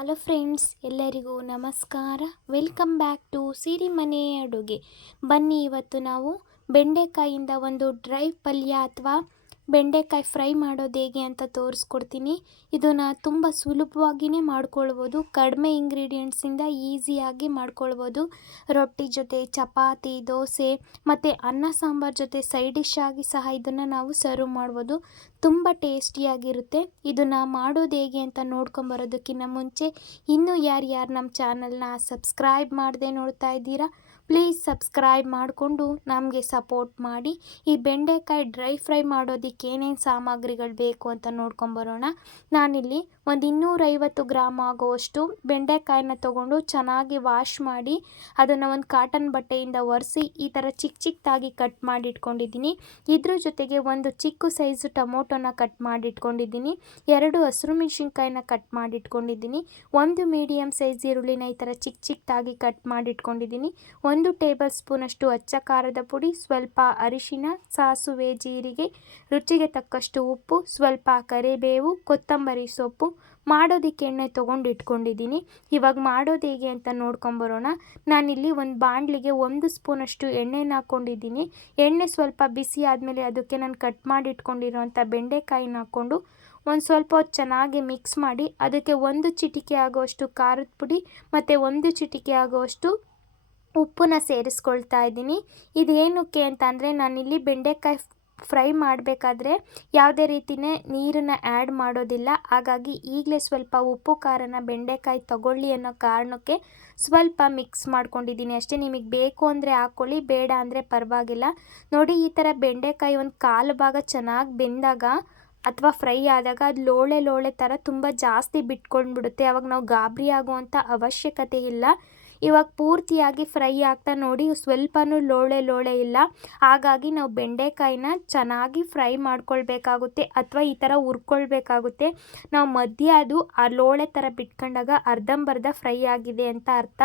Hello friends, ಎಲ್ಲರಿಗೂ ನಮಸ್ಕಾರ. Welcome back to Sirimane ಅಡುಗೆ. ಬನ್ನಿ, ಇವತ್ತು ನಾವು ಬೆಂಡೆಕಾಯಿಂದ ಒಂದು ಡ್ರೈ ಪಲ್ಯ ಅಥವಾ ಬೆಂಡೆಕಾಯಿ ಫ್ರೈ ಮಾಡೋದು ಹೇಗೆ ಅಂತ ತೋರಿಸ್ಕೊಡ್ತೀನಿ. ಇದನ್ನು ತುಂಬ ಸುಲಭವಾಗಿಯೇ ಮಾಡ್ಕೊಳ್ಬೋದು. ಕಡಿಮೆ ಇಂಗ್ರೀಡಿಯೆಂಟ್ಸಿಂದ ಈಸಿಯಾಗಿ ಮಾಡ್ಕೊಳ್ಬೋದು. ರೊಟ್ಟಿ ಜೊತೆ, ಚಪಾತಿ, ದೋಸೆ ಮತ್ತು ಅನ್ನ ಸಾಂಬಾರು ಜೊತೆ ಸೈಡ್ ಡಿಶ್ ಆಗಿ ಸಹ ಇದನ್ನು ನಾವು ಸರ್ವ್ ಮಾಡ್ಬೋದು. ತುಂಬ ಟೇಸ್ಟಿಯಾಗಿರುತ್ತೆ. ಇದನ್ನು ಮಾಡೋದು ಹೇಗೆ ಅಂತ ನೋಡ್ಕೊಂಬರೋದಕ್ಕಿಂತ ಮುಂಚೆ ಇನ್ನೂ ಯಾರ್ಯಾರು ನಮ್ಮ ಚಾನಲ್ನ ಸಬ್ಸ್ಕ್ರೈಬ್ ಮಾಡದೆ ನೋಡ್ತಾ ಇದ್ದೀರಾ, ಪ್ಲೀಸ್ ಸಬ್ಸ್ಕ್ರೈಬ್ ಮಾಡಿಕೊಂಡು ನಮಗೆ ಸಪೋರ್ಟ್ ಮಾಡಿ. ಈ ಬೆಂಡೆಕಾಯಿ ಡ್ರೈ ಫ್ರೈ ಮಾಡೋದಕ್ಕೆ ಏನೇನು ಸಾಮಗ್ರಿಗಳು ಬೇಕು ಅಂತ ನೋಡ್ಕೊಂಬರೋಣ. ನಾನಿಲ್ಲಿ ಒಂದು 250 ಗ್ರಾಮ್ ಆಗುವಷ್ಟು ಬೆಂಡೆಕಾಯಿನ ತೊಗೊಂಡು ಚೆನ್ನಾಗಿ ವಾಶ್ ಮಾಡಿ ಅದನ್ನು ಒಂದು ಕಾಟನ್ ಬಟ್ಟೆಯಿಂದ ಒರೆಸಿ ಈ ಥರ ಚಿಕ್ಕ ಚಿಕ್ಕದಾಗಿ ಕಟ್ ಮಾಡಿ ಇಟ್ಕೊಂಡಿದ್ದೀನಿ. ಇದ್ರ ಜೊತೆಗೆ ಒಂದು ಚಿಕ್ಕ ಸೈಜು ಟೊಮೊಟೊನ ಕಟ್ ಮಾಡಿ ಇಟ್ಕೊಂಡಿದ್ದೀನಿ, 2 ಹಸಿರು ಮೆಣಸಿನ್ಕಾಯಿನ ಕಟ್ ಮಾಡಿ ಇಟ್ಕೊಂಡಿದ್ದೀನಿ, 1 ಮೀಡಿಯಮ್ ಸೈಜ್ ಈರುಳ್ಳಿನ ಈ ಥರ ಚಿಕ್ಕ ಚಿಕ್ಕದಾಗಿ ಕಟ್ ಮಾಡಿ ಇಟ್ಕೊಂಡಿದ್ದೀನಿ, 1 ಟೇಬಲ್ ಸ್ಪೂನಷ್ಟು ಅಚ್ಚ ಖಾರದ ಪುಡಿ, ಸ್ವಲ್ಪ ಅರಿಶಿನ, ಸಾಸುವೆ, ಜೀರಿಗೆ, ರುಚಿಗೆ ತಕ್ಕಷ್ಟು ಉಪ್ಪು, ಸ್ವಲ್ಪ ಕರಿಬೇವು, ಕೊತ್ತಂಬರಿ ಸೊಪ್ಪು, ಮಾಡೋದಕ್ಕೆ ಎಣ್ಣೆ ತೊಗೊಂಡು ಇಟ್ಕೊಂಡಿದ್ದೀನಿ. ಇವಾಗ ಮಾಡೋದು ಹೇಗೆ ಅಂತ ನೋಡ್ಕೊಂಬರೋಣ. ನಾನಿಲ್ಲಿ ಒಂದು ಬಾಣಲಿಗೆ 1 ಸ್ಪೂನಷ್ಟು ಎಣ್ಣೆನ ಹಾಕ್ಕೊಂಡಿದ್ದೀನಿ. ಎಣ್ಣೆ ಸ್ವಲ್ಪ ಬಿಸಿ ಆದಮೇಲೆ ಅದಕ್ಕೆ ನಾನು ಕಟ್ ಮಾಡಿ ಇಟ್ಕೊಂಡಿರೋಂಥ ಬೆಂಡೆಕಾಯಿನ ಹಾಕ್ಕೊಂಡು ಒಂದು ಸ್ವಲ್ಪ ಹೊತ್ತು ಚೆನ್ನಾಗಿ ಮಿಕ್ಸ್ ಮಾಡಿ ಅದಕ್ಕೆ 1 ಚಿಟಿಕೆ ಆಗುವಷ್ಟು ಖಾರದ ಪುಡಿ ಮತ್ತು 1 ಚಿಟಿಕೆ ಆಗುವಷ್ಟು ಉಪ್ಪನ್ನ ಸೇರಿಸ್ಕೊಳ್ತಾ ಇದ್ದೀನಿ. ಇದೇನಕ್ಕೆ ಅಂತ ಅಂದರೆ ನಾನಿಲ್ಲಿ ಬೆಂಡೆಕಾಯಿ ಫ್ರೈ ಮಾಡಬೇಕಾದ್ರೆ ಯಾವುದೇ ರೀತಿಯೇ ನೀರನ್ನು ಆ್ಯಡ್ ಮಾಡೋದಿಲ್ಲ. ಹಾಗಾಗಿ ಈಗಲೇ ಸ್ವಲ್ಪ ಉಪ್ಪು ಖಾರನ ಬೆಂಡೆಕಾಯಿ ತಗೊಳ್ಳಿ ಅನ್ನೋ ಕಾರಣಕ್ಕೆ ಸ್ವಲ್ಪ ಮಿಕ್ಸ್ ಮಾಡ್ಕೊಂಡಿದ್ದೀನಿ ಅಷ್ಟೇ. ನಿಮಗೆ ಬೇಕು ಅಂದರೆ ಹಾಕ್ಕೊಳ್ಳಿ, ಬೇಡ ಅಂದರೆ ಪರವಾಗಿಲ್ಲ. ನೋಡಿ, ಈ ಥರ ಬೆಂಡೆಕಾಯಿ ಒಂದು ಕಾಲು ಭಾಗ ಚೆನ್ನಾಗಿ ಬೆಂದಾಗ ಅಥವಾ ಫ್ರೈ ಆದಾಗ ಅದು ಲೋಳೆ ಲೋಳೆ ಥರ ತುಂಬ ಜಾಸ್ತಿ ಬಿಟ್ಕೊಂಡ್ಬಿಡುತ್ತೆ. ಅವಾಗ ನಾವು ಗಾಬರಿ ಆಗುವಂಥ ಅವಶ್ಯಕತೆ ಇಲ್ಲ. ಇವಾಗ ಪೂರ್ತಿಯಾಗಿ ಫ್ರೈ ಆಗ್ತಾ ನೋಡಿ ಸ್ವಲ್ಪನೂ ಲೋಳೆ ಲೋಳೆ ಇಲ್ಲ. ಹಾಗಾಗಿ ನಾವು ಬೆಂಡೆಕಾಯಿನ ಚೆನ್ನಾಗಿ ಫ್ರೈ ಮಾಡ್ಕೊಳ್ಬೇಕಾಗುತ್ತೆ ಅಥವಾ ಈ ಥರ ಹುರ್ಕೊಳ್ಬೇಕಾಗುತ್ತೆ. ನಾವು ಮಧ್ಯೆ ಅದು ಆ ಲೋಳೆ ಥರ ಬಿಟ್ಕೊಂಡಾಗ ಅರ್ಧಂಬರ್ಧ ಫ್ರೈ ಆಗಿದೆ ಅಂತ ಅರ್ಥ.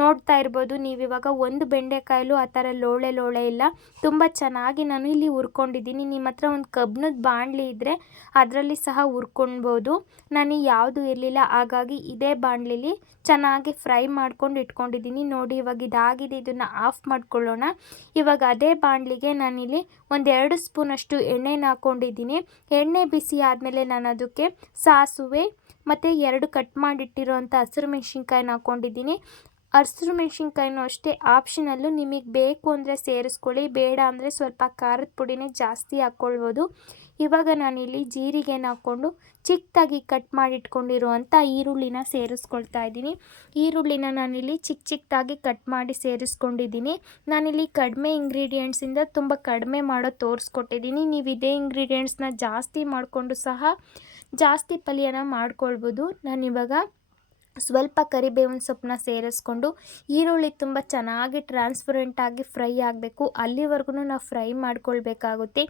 ನೋಡ್ತಾ ಇರ್ಬೋದು ನೀವಿವಾಗ, ಒಂದು ಬೆಂಡೆಕಾಯಲ್ಲೂ ಆ ಥರ ಲೋಳೆ ಲೋಳೆ ಇಲ್ಲ. ತುಂಬ ಚೆನ್ನಾಗಿ ನಾನು ಇಲ್ಲಿ ಹುರ್ಕೊಂಡಿದ್ದೀನಿ. ನಿಮ್ಮ ಹತ್ರ ಒಂದು ಕಬ್ಬಿಣದ ಬಾಣಲಿ ಇದ್ದರೆ ಅದರಲ್ಲಿ ಸಹ ಹುರ್ಕೊಳ್ಬೋದು. ನಾನು ಯಾವುದು ಇರಲಿಲ್ಲ, ಹಾಗಾಗಿ ಇದೇ ಬಾಣಲಿಲಿ ಚೆನ್ನಾಗಿ ಫ್ರೈ ಮಾಡ್ಕೊಂಡು ಇಟ್ಕೊಂಡಿದ್ದೀನಿ. ನೋಡಿ, ಇವಾಗ ಇದಾಗಿದೆ, ಇದನ್ನು ಆಫ್ ಮಾಡ್ಕೊಳ್ಳೋಣ. ಇವಾಗ ಅದೇ ಬಾಣಲಿಗೆ ನಾನಿಲ್ಲಿ ಒಂದು 2 ಸ್ಪೂನಷ್ಟು ಎಣ್ಣೆನ ಹಾಕ್ಕೊಂಡಿದ್ದೀನಿ. ಎಣ್ಣೆ ಬಿಸಿ ಆದಮೇಲೆ ನಾನು ಅದಕ್ಕೆ ಸಾಸುವೆ ಮತ್ತು 2 ಕಟ್ ಮಾಡಿಟ್ಟಿರೋಂಥ ಹಸಿರು ಮೆಣಸಿನ್ಕಾಯಿನ ಹಾಕ್ಕೊಂಡಿದ್ದೀನಿ. ಹಸಿರು ಮೆಣಸಿನ್ಕಾಯಿನೂ ಅಷ್ಟೇ ಆಪ್ಷನಲ್ಲು, ನಿಮಗೆ ಬೇಕು ಅಂದರೆ ಸೇರಿಸ್ಕೊಳ್ಳಿ, ಬೇಡ ಅಂದರೆ ಸ್ವಲ್ಪ ಖಾರದ ಪುಡಿನೇ ಜಾಸ್ತಿ ಹಾಕ್ಕೊಳ್ಬೋದು. ಇವಾಗ ನಾನಿಲ್ಲಿ ಜೀರಿಗೆನ ಹಾಕ್ಕೊಂಡು ಚಿಕ್ಕದಾಗಿ ಕಟ್ ಮಾಡಿಟ್ಕೊಂಡಿರುವಂಥ ಈರುಳ್ಳಿನ ಸೇರಿಸ್ಕೊಳ್ತಾ ಇದ್ದೀನಿ. ಈರುಳ್ಳಿನ ನಾನಿಲ್ಲಿ ಚಿಕ್ಕ ಚಿಕ್ಕದಾಗಿ ಕಟ್ ಮಾಡಿ ಸೇರಿಸ್ಕೊಂಡಿದ್ದೀನಿ. ನಾನಿಲ್ಲಿ ಕಡಿಮೆ ಇಂಗ್ರೀಡಿಯೆಂಟ್ಸಿಂದ ತುಂಬ ಕಡಿಮೆ ಮಾಡೋದು ತೋರಿಸ್ಕೊಟ್ಟಿದ್ದೀನಿ. ನೀವು ಇದೇ ಇಂಗ್ರೀಡಿಯೆಂಟ್ಸ್ನ ಜಾಸ್ತಿ ಮಾಡಿಕೊಂಡು ಸಹ ಜಾಸ್ತಿ ಪಲ್ಯನ ಮಾಡ್ಕೊಳ್ಬೋದು. ನಾನಿವಾಗ ಸ್ವಲ್ಪ ಕರಿಬೇವಿನ ಸೊಪ್ಪನ್ನ ಸೇರಿಸ್ಕೊಂಡು ಈರುಳ್ಳಿ ತುಂಬ ಚೆನ್ನಾಗಿ ಟ್ರಾನ್ಸ್ಪರೆಂಟಾಗಿ ಫ್ರೈ ಆಗಬೇಕು. ಅಲ್ಲಿವರೆಗೂ ನಾವು ಫ್ರೈ ಮಾಡ್ಕೊಳ್ಬೇಕಾಗುತ್ತೆ.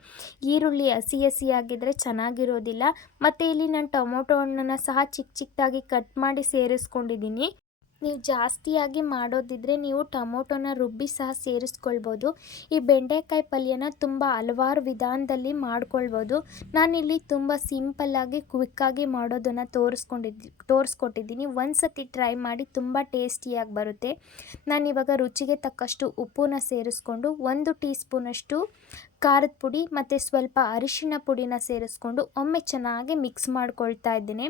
ಈರುಳ್ಳಿ ಹಸಿ ಹಸಿಯಾಗಿದ್ದರೆ ಚೆನ್ನಾಗಿರೋದಿಲ್ಲ. ಮತ್ತು ಇಲ್ಲಿ ನಾನು ಟೊಮೊಟೊ ಹಣ್ಣನ್ನು ಸಹ ಚಿಕ್ಕ ಚಿಕ್ಕದಾಗಿ ಕಟ್ ಮಾಡಿ ಸೇರಿಸ್ಕೊಂಡಿದ್ದೀನಿ. ನೀವು ಜಾಸ್ತಿಯಾಗಿ ಮಾಡೋದಿದ್ದರೆ ನೀವು ಟೊಮೊಟೊನ ರುಬ್ಬಿ ಸಹ ಸೇರಿಸ್ಕೊಳ್ಬೋದು. ಈ ಬೆಂಡೆಕಾಯಿ ಪಲ್ಯನ ತುಂಬ ಹಲವಾರು ವಿಧಾನದಲ್ಲಿ ಮಾಡ್ಕೊಳ್ಬೋದು. ನಾನಿಲ್ಲಿ ತುಂಬ ಸಿಂಪಲ್ಲಾಗಿ ಕ್ವಿಕ್ಕಾಗಿ ಮಾಡೋದನ್ನು ತೋರಿಸ್ಕೊಟ್ಟಿದ್ದೀನಿ. ಒಂದು ಸತಿ ಟ್ರೈ ಮಾಡಿ, ತುಂಬ ಟೇಸ್ಟಿಯಾಗಿ ಬರುತ್ತೆ. ನಾನಿವಾಗ ರುಚಿಗೆ ತಕ್ಕಷ್ಟು ಉಪ್ಪನ್ನ ಸೇರಿಸ್ಕೊಂಡು 1 ಟೀ ಸ್ಪೂನಷ್ಟು ಖಾರದ ಪುಡಿ ಮತ್ತು ಸ್ವಲ್ಪ ಅರಿಶಿಣ ಪುಡಿನ ಸೇರಿಸ್ಕೊಂಡು ಒಮ್ಮೆ ಚೆನ್ನಾಗಿ ಮಿಕ್ಸ್ ಮಾಡ್ಕೊಳ್ತಾ ಇದ್ದೀನಿ.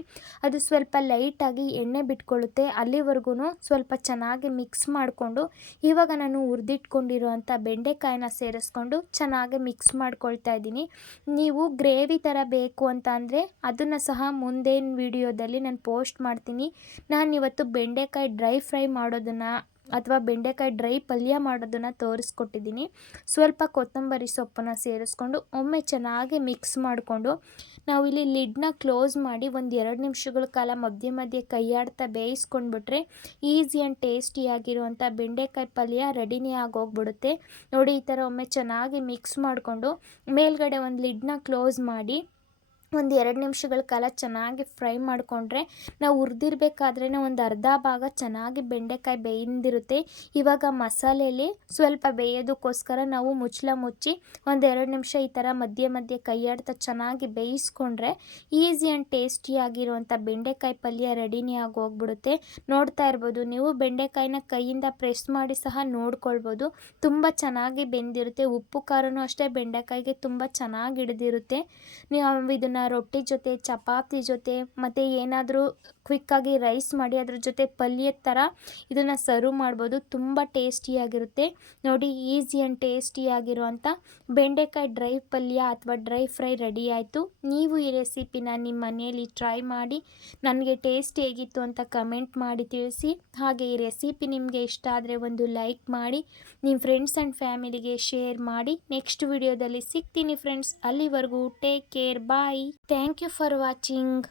ಅದು ಸ್ವಲ್ಪ ಲೈಟಾಗಿ ಎಣ್ಣೆ ಬಿಟ್ಕೊಳ್ಳುತ್ತೆ. ಅಲ್ಲಿವರೆಗೂ ಸ್ವಲ್ಪ ಚೆನ್ನಾಗಿ ಮಿಕ್ಸ್ ಮಾಡಿಕೊಂಡು ಇವಾಗ ನಾನು ಹುರಿದಿಟ್ಕೊಂಡಿರುವಂಥ ಬೆಂಡೆಕಾಯಿನ ಸೇರಿಸ್ಕೊಂಡು ಚೆನ್ನಾಗಿ ಮಿಕ್ಸ್ ಮಾಡ್ಕೊಳ್ತಾ ಇದ್ದೀನಿ. ನೀವು ಗ್ರೇವಿ ಥರ ಬೇಕು ಅಂತ ಅಂದರೆ ಅದನ್ನು ಸಹ ಮುಂದಿನ ವಿಡಿಯೋದಲ್ಲಿ ನಾನು ಪೋಸ್ಟ್ ಮಾಡ್ತೀನಿ. ನಾನಿವತ್ತು ಬೆಂಡೆಕಾಯಿ ಡ್ರೈ ಫ್ರೈ ಮಾಡೋದನ್ನು ಅಥವಾ ಬೆಂಡೆಕಾಯಿ ಡ್ರೈ ಪಲ್ಯ ಮಾಡೋದನ್ನು ತೋರಿಸ್ಕೊಟ್ಟಿದ್ದೀನಿ. ಸ್ವಲ್ಪ ಕೊತ್ತಂಬರಿ ಸೊಪ್ಪನ್ನು ಸೇರಿಸ್ಕೊಂಡು ಒಮ್ಮೆ ಚೆನ್ನಾಗಿ ಮಿಕ್ಸ್ ಮಾಡಿಕೊಂಡು ನಾವಿಲ್ಲಿ ಲಿಡ್ನ ಕ್ಲೋಸ್ ಮಾಡಿ ಒಂದು 2 ನಿಮಿಷಗಳ ಕಾಲ ಮಧ್ಯೆ ಮಧ್ಯೆ ಕೈಯಾಡ್ತಾ ಬೇಯಿಸ್ಕೊಂಡ್ಬಿಟ್ರೆ ಈಸಿ ಆ್ಯಂಡ್ ಟೇಸ್ಟಿಯಾಗಿರುವಂಥ ಬೆಂಡೆಕಾಯಿ ಪಲ್ಯ ರೆಡಿನೇ ಆಗೋಗ್ಬಿಡುತ್ತೆ. ನೋಡಿ, ಈ ಥರ ಒಮ್ಮೆ ಚೆನ್ನಾಗಿ ಮಿಕ್ಸ್ ಮಾಡಿಕೊಂಡು ಮೇಲ್ಗಡೆ ಒಂದು ಲಿಡ್ನ ಕ್ಲೋಸ್ ಮಾಡಿ ಒಂದು 2 ನಿಮಿಷಗಳ ಕಾಲ ಚೆನ್ನಾಗಿ ಫ್ರೈ ಮಾಡಿಕೊಂಡ್ರೆ ನಾವು ಹುರಿದಿರ್ಬೇಕಾದ್ರೇ ಒಂದು ಅರ್ಧ ಭಾಗ ಚೆನ್ನಾಗಿ ಬೆಂಡೆಕಾಯಿ ಬೇಯ್ದಿರುತ್ತೆ. ಇವಾಗ ಮಸಾಲೆಯಲ್ಲಿ ಸ್ವಲ್ಪ ಬೇಯೋದಕ್ಕೋಸ್ಕರ ನಾವು ಮುಚ್ಚಳ ಮುಚ್ಚಿ ಒಂದು 2 ನಿಮಿಷ ಈ ಥರ ಮಧ್ಯೆ ಮಧ್ಯೆ ಕೈಯಾಡ್ತಾ ಚೆನ್ನಾಗಿ ಬೇಯಿಸ್ಕೊಂಡ್ರೆ ಈಸಿ ಆ್ಯಂಡ್ ಟೇಸ್ಟಿಯಾಗಿರುವಂಥ ಬೆಂಡೆಕಾಯಿ ಪಲ್ಯ ರೆಡಿನೇ ಆಗೋಗ್ಬಿಡುತ್ತೆ. ನೋಡ್ತಾ ಇರ್ಬೋದು ನೀವು, ಬೆಂಡೆಕಾಯಿನ ಕೈಯಿಂದ ಪ್ರೆಸ್ ಮಾಡಿ ಸಹ ನೋಡ್ಕೊಳ್ಬೋದು. ತುಂಬ ಚೆನ್ನಾಗಿ ಬೆಂದಿರುತ್ತೆ. ಉಪ್ಪು ಖಾರನೂ ಅಷ್ಟೇ ಬೆಂಡೆಕಾಯಿಗೆ ತುಂಬ ಚೆನ್ನಾಗಿ ಹಿಡಿದಿರುತ್ತೆ. ನೀವು ಇದನ್ನು ರೊಟ್ಟಿ ಜೊತೆ, ಚಪಾತಿ ಜೊತೆ ಮತ್ತು ಏನಾದರೂ ಕ್ವಿಕ್ಕಾಗಿ ರೈಸ್ ಮಾಡಿ ಅದ್ರ ಜೊತೆ ಪಲ್ಯದ ಥರ ಇದನ್ನು ಸರ್ವ್ ಮಾಡ್ಬೋದು. ತುಂಬ ಟೇಸ್ಟಿಯಾಗಿರುತ್ತೆ. ನೋಡಿ, ಈಸಿ ಆ್ಯಂಡ್ ಟೇಸ್ಟಿಯಾಗಿರುವಂಥ ಬೆಂಡೆಕಾಯಿ ಡ್ರೈ ಪಲ್ಯ ಅಥವಾ ಡ್ರೈ ಫ್ರೈ ರೆಡಿ ಆಯಿತು. ನೀವು ಈ ರೆಸಿಪಿನ ನಿಮ್ಮ ಮನೆಯಲ್ಲಿ ಟ್ರೈ ಮಾಡಿ ನನಗೆ ಟೇಸ್ಟ್ ಹೇಗಿತ್ತು ಅಂತ ಕಮೆಂಟ್ ಮಾಡಿ ತಿಳಿಸಿ. ಹಾಗೆ ಈ ರೆಸಿಪಿ ನಿಮಗೆ ಇಷ್ಟ ಆದರೆ ಒಂದು ಲೈಕ್ ಮಾಡಿ, ನಿಮ್ಮ ಫ್ರೆಂಡ್ಸ್ ಆ್ಯಂಡ್ ಫ್ಯಾಮಿಲಿಗೆ ಶೇರ್ ಮಾಡಿ. ನೆಕ್ಸ್ಟ್ ವಿಡಿಯೋದಲ್ಲಿ ಸಿಗ್ತೀನಿ ಫ್ರೆಂಡ್ಸ್. ಅಲ್ಲಿವರೆಗೂ take care, bye. Thank you for watching.